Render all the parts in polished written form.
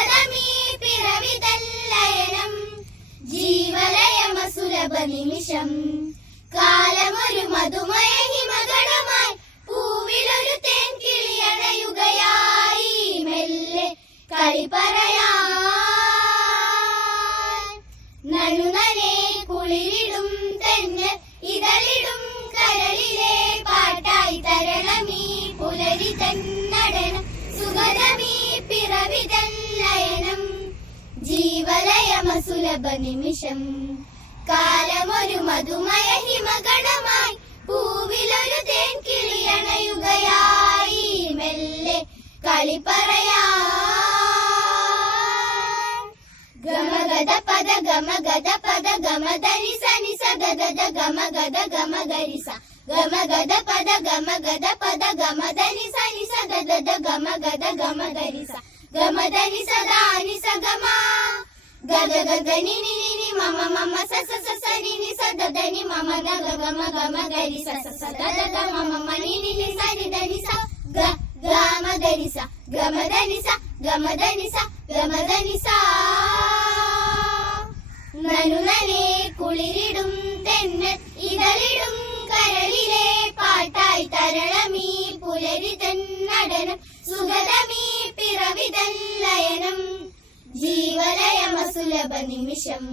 സുഗതമീ പിറവിതല്ലയനം ജീവലയമസുലഭ നിമിഷം കാലമൊരു മധുമയ ഹിമഗണമായി പൂവിലൊരു തേൻ കിളിയണയുകയായി മെല്ലെ കളി പറയാൻ നനുനനെ കുളിരിടും തെന്നൽ ഇതളിടും കരളിലെ പാട്ടായി തരണമീ പുലരി തന്നടനം സുഗതമീ പിറവിതല്ലയനം ജീവലയമസുലഭ നിമിഷം കാലമൊരു മധുമയ ഹിമഗണമായി പൂവിലൊരു തേൻ കിളിയണയുകയായി മെല്ലെ കളി പറയാൻ ഗമഗദ പദ ഗമഗദ പദ ഗമദനി സനി സഗദ ഗമഗദ ഗമഗരിസ ഗമഗദ പദ ഗമഗദ പദ ഗമദനി സനി സഗദ ഗമഗദ ഗമഗരിസ ഗമദനി സദാനി സഗമ ഗഗ ഗഗ നി നി നി നി മമ മമ സ സ സ സ നി നി സ ദ ദ നി മമ ഗ ഗ ഗമ ഗമ ഗരി സ സ സ ദ ദ ദ മമ മ നി നി നി സ നി ദ നി സ ഗ ഗമ ഗരി സ ഗമ ദ നി സ ഗമ ദ നി സ ഗമ ദ നി സ നനുനനെ കുളിരിടും തെന്നൽ ഇതളിടും കരളിലെ പാട്ടായി തരണമീ പുലരി തന്നടനം സുഗതമീ പിറവിതല്ലയനം ജീവലയമസുലഭ നിമിഷം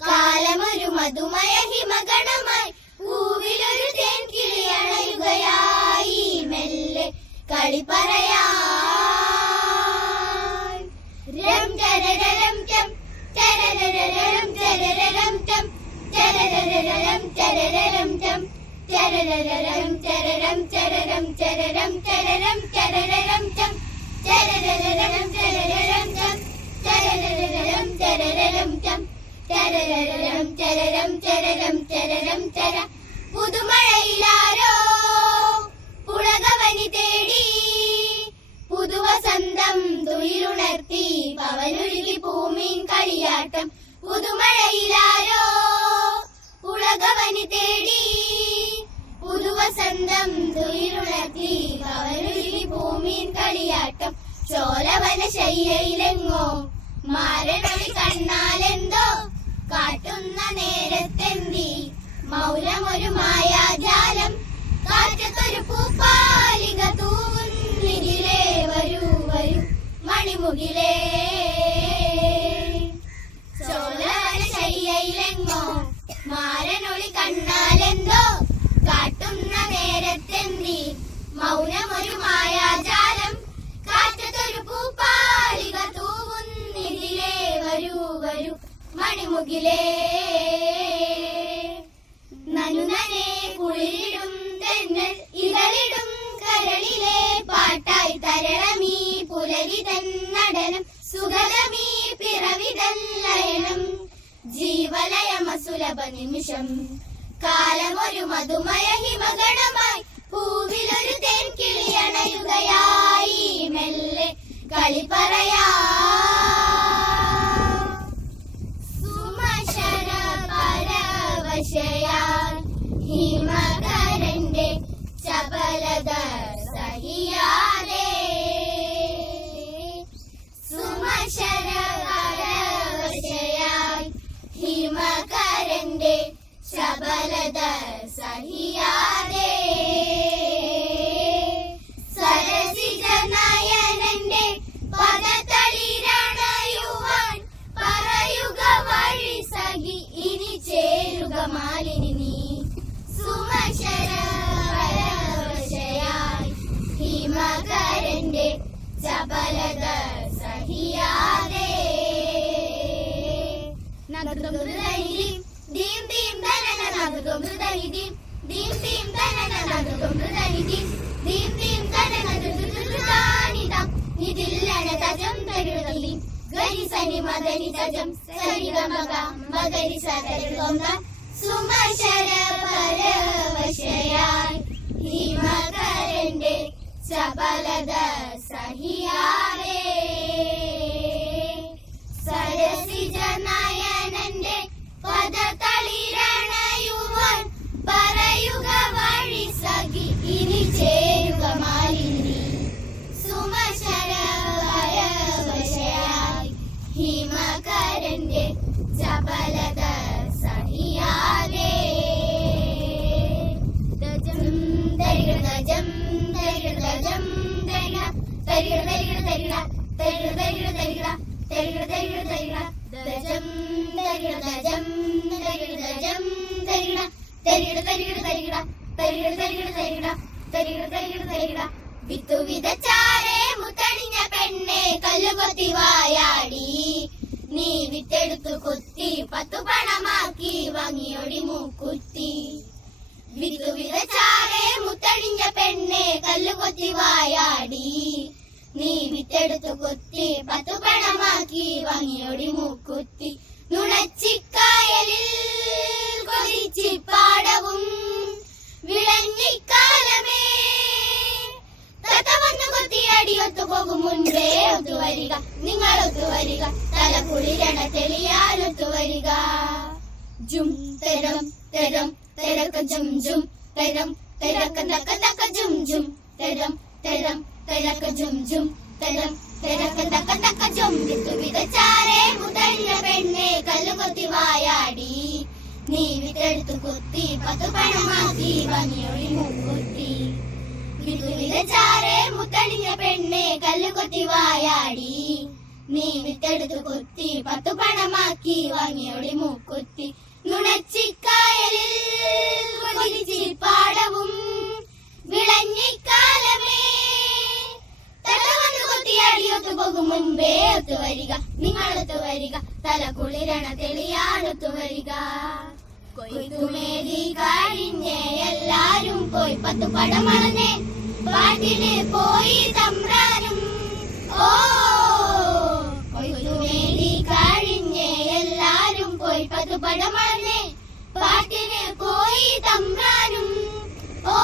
കാലമൊരു മധുമയ ഹിമഗണമായി പൂവിലൊരു തേൻ കിളിയണയുകയായി മെല്ലെ കളി പറയാൻ രം ചരരം ചം ചരരം ചരരം ചം ചരരം ചരരം ചം ചരരം ചരരം ചരരം ചരരം ചരരം ചരരം ചം ചരരം ചരരം ചം ചരരം ചരരം ചം ചരരം ചരരം ചരരം ചരരം ചര പുതുമഴയിലാരോ പുളകവനി തേടി പുതുവസന്തം തുയിലുണർത്തി പവനൊഴുകി ഭൂമിൻ കളിയാട്ടം പുതുമഴയിലാരോ പുളകവനി തേടി പുതുവസന്തം തുയിലുണർത്തി പവനൊഴുകി ഭൂമിൻ കളിയാട്ടം ചോലവന ശയ്യയിലെങ്ങോ മാരനൊളി കണ്ണാലെന്തോ കാട്ടുന്ന നേരത്തെന്തി മൗനമൊരു മായാജാലം കാറ്റത്തൊരു പൂപ്പാലിക തൂവുന്നിതിലേ വരൂ വരൂ മണിമുകിലേ ചോലവന ശയ്യയിലെങ്ങോ മാരനൊളി കണ്ണാലെന്തോ കാട്ടുന്ന നേരത്തെന്തി മൗനമൊരു മായാജാലം കാറ്റത്തൊരു പൂപ്പാലിക തൂവുന്നിതിലേ വരൂ വരൂ മണിമുകിലേ നനുനനെ കുളിരിടും തെന്നൽ ഇതളിടും കരളിലെ പാട്ടായി തരണമീ പുലരി തന്നടനം സുഗതമീ പിറവിതല്ലയനം ജീവലയമസുലഭ നിമിഷം കാലമൊരു മധുമയ ഹിമഗണമായി പൂവിലൊരു തേൻ കിളിയണയുകയായി മെല്ലെ കളി പറയാൻ സുമശര പരവശയാൽ ഹിമകരന്റെ ചപലത സഹിയാതെ സുമശര പരവശയാൽ ഹിമകരന്റെ ചപലത സഹിയാതെ സരസിജനയനന്റെ പദതളിരണയുവാൻ പറയുക വഴി സഖി ഇനി ചേരുക മാലിനി നീ സുമശര പരവശയായി ഹിമകരന്റെ ചപലത സഹിയാതെ ദീം ദീം ദനന നഗും മൃദനി ദീം ദീം ദീം ദനന നഗും മൃദനി ദീം ദീം ദീം ദനന ദുദുദുദാനിദം നിദില്ലന തജം തരുദി ഗരി സനി മദനി തജം സരി ഗമഗ മഗരി സദരി ഗംഗ സുമശര പരവശയായി ഹിമകരന്റെ ചപലത സഹിയാതെ സരസിജനയനന്റെ പദതളിരണയുവാൻ പറയുക വഴി സഖി ഇനി ചേരുക മാലിനി സുമശര പരവശയായി തരികിട തരികിട തരികിട തരികിട തരികിട തരികിട തരികിട തരികിട തരികിട വിത്തു വിതച്ചാരേ മുത്തണിഞ്ഞ പെണ്ണെ കല്ലുകൊത്തി വായാടി നീ വിത്തെടുത്തു കൊത്തി 10 പണമാക്കി വാങ്ങിയോടി മൂക്കുത്തി വിത്തു വിതച്ചാരേ മുത്തണിഞ്ഞ പെണ്ണെ കല്ലുകൊത്തി വായാടി നീ വിത്തെടുത്തു കൊത്തി 10 പണമാക്കി വാങ്ങിയോടി മൂക്കുത്തി നുണച്ചിക്കായലിൽ കൊതിച്ചിപ്പാടവും വിളഞ്ഞിക്കാലമേ തത്ത വന്നു കൊത്തിയടിയൊത്തു പോകും മുൻപേ ഒത്തുവരിക നിങ്ങൾ ഒത്തുവരിക തല കുളിരണ തെളിയാനൊത്തു വരിക ജും തെരം തെരം തെരക്ക ജും ജും തെരം തെരക്ക തക്ക തക്ക ജും ജും തെരം തെരം തെരക്ക ജും ജും തെരം തെരക്ക തക്ക തക്ക ജും വിത്തു വിതച്ചാരേ മുതലിയ പെണ്ണെ കല്ലുകൊത്തി വായാടി നീ വിത്തെടുത്തു കൊത്തി 10 പണമാക്കി വാങ്ങിയോടി മൂക്കുത്തി വിത്തു വിതച്ചാരേ മുത്തണിഞ്ഞ പെണ്ണെ കല്ലുകൊത്തി വായാടി നീ വിത്തെടുത്തു കൊത്തി 10 പണമാക്കി വാങ്ങിയോടി മൂക്കുത്തി നുണച്ചിക്കായലിൽ കൊതിച്ചിപ്പാടവും വിളഞ്ഞിക്കാലമേ തലവന്നു കൊത്തിയടിയൊത്തു പോകും മുൻപേ ഒത്തുവരിക നിങ്ങൾ ഒത്തുവരിക തല കുളിരണ തെളിയാനൊത്തു വരിക കൊയ്ത്തുമേതി കഴിഞ്ഞേ എല്ലാരും പോയി 10 പടമളന്നേ പാട്ടിന് പോയി തമ്പ്രാനും ഓ കൊയ്ത്തുമേതി കഴിഞ്ഞേ എല്ലാരും പോയി 10 പടമളന്നേ പാട്ടിന് പോയി തമ്പ്രാനും ഓ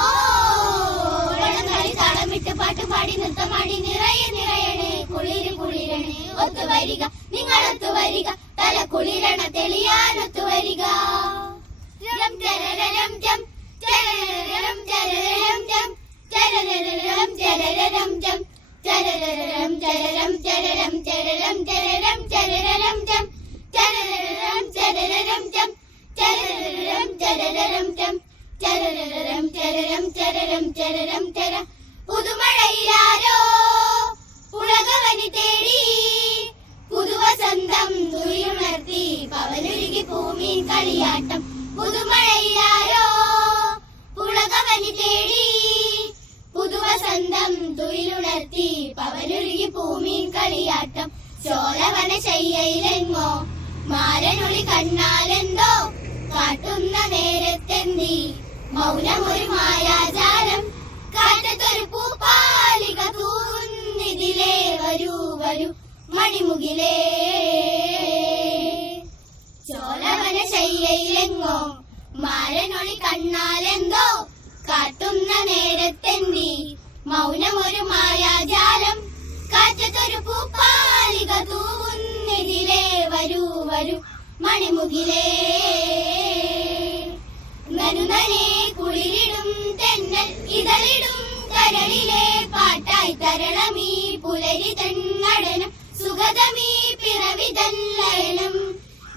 കളി താളമിട്ട് പാട്ട് പാടി നൃത്തമാടി നിറയെ നിറയണേ കുളിര് കുളിരണേ ഒത്തുവരിക നിങ്ങൾ ഒത്തുവരിക തല കുളിരണ തെളിയാനൊത്തു വരിക രം ചരരം ജം ചരരം ചരരം ജം ചരരം ചരരം ജം ചരരം ചരരം ചരരം ചരരം ചരരം ചരരം ജം ചരരം ചരരം ജം ചരരം ചരരം ജം ചരരം ചരരം ചരരം ചരരം ചര പുതുമഴയിലാരോ പുളകവനി തേടി പുതുവസന്തം തുയിലുണർത്തി പവനുരുകി ഭൂമിൻ കളിയാട്ടം പുതുമഴയിലാരോ പുളകവനി തേടി പുതുവസന്തം തുയിലുണർത്തി പവനുരുകി ഭൂമിൻ കളിയാട്ടം ചോലവന ശയ്യയിലെങ്ങോ മാരനൊളി കണ്ണാലെന്തോ കാട്ടുന്ന നേരത്തെന്തി മൗനമൊരു മായാജാലം കാറ്റത്തൊരു പൂപ്പാലിക തൂന്നിതിലേ വരൂ വരൂ മണിമുകിലേ ചോലവന ശയ്യയിലെങ്ങോ മാരനൊളി കണ്ണാലെന്തോ കാട്ടുന്ന നേരത്തെന്തി മൗനമൊരു മായാജാലം കാറ്റത്തൊരു പൂപ്പാലിക തൂന്നിതിലേ വരൂ വരൂ മണിമുകിലേ നനുനനെ കുളിരിടും തെന്നൽ ഇതളിടും കരളിലെ പാട്ടായി തരണമീ പുലരി തന്നടനം സുഗതമീ പിറവിതല്ലയനം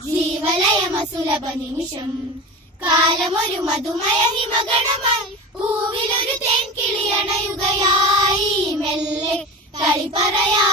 ജീവലയമസുലഭ നിമിഷം കാലമൊരു മധുമയ ഹിമഗണമായി പൂവിലൊരു തേൻ കിളിയണയുകയായി മെല്ലെ കളി പറയാ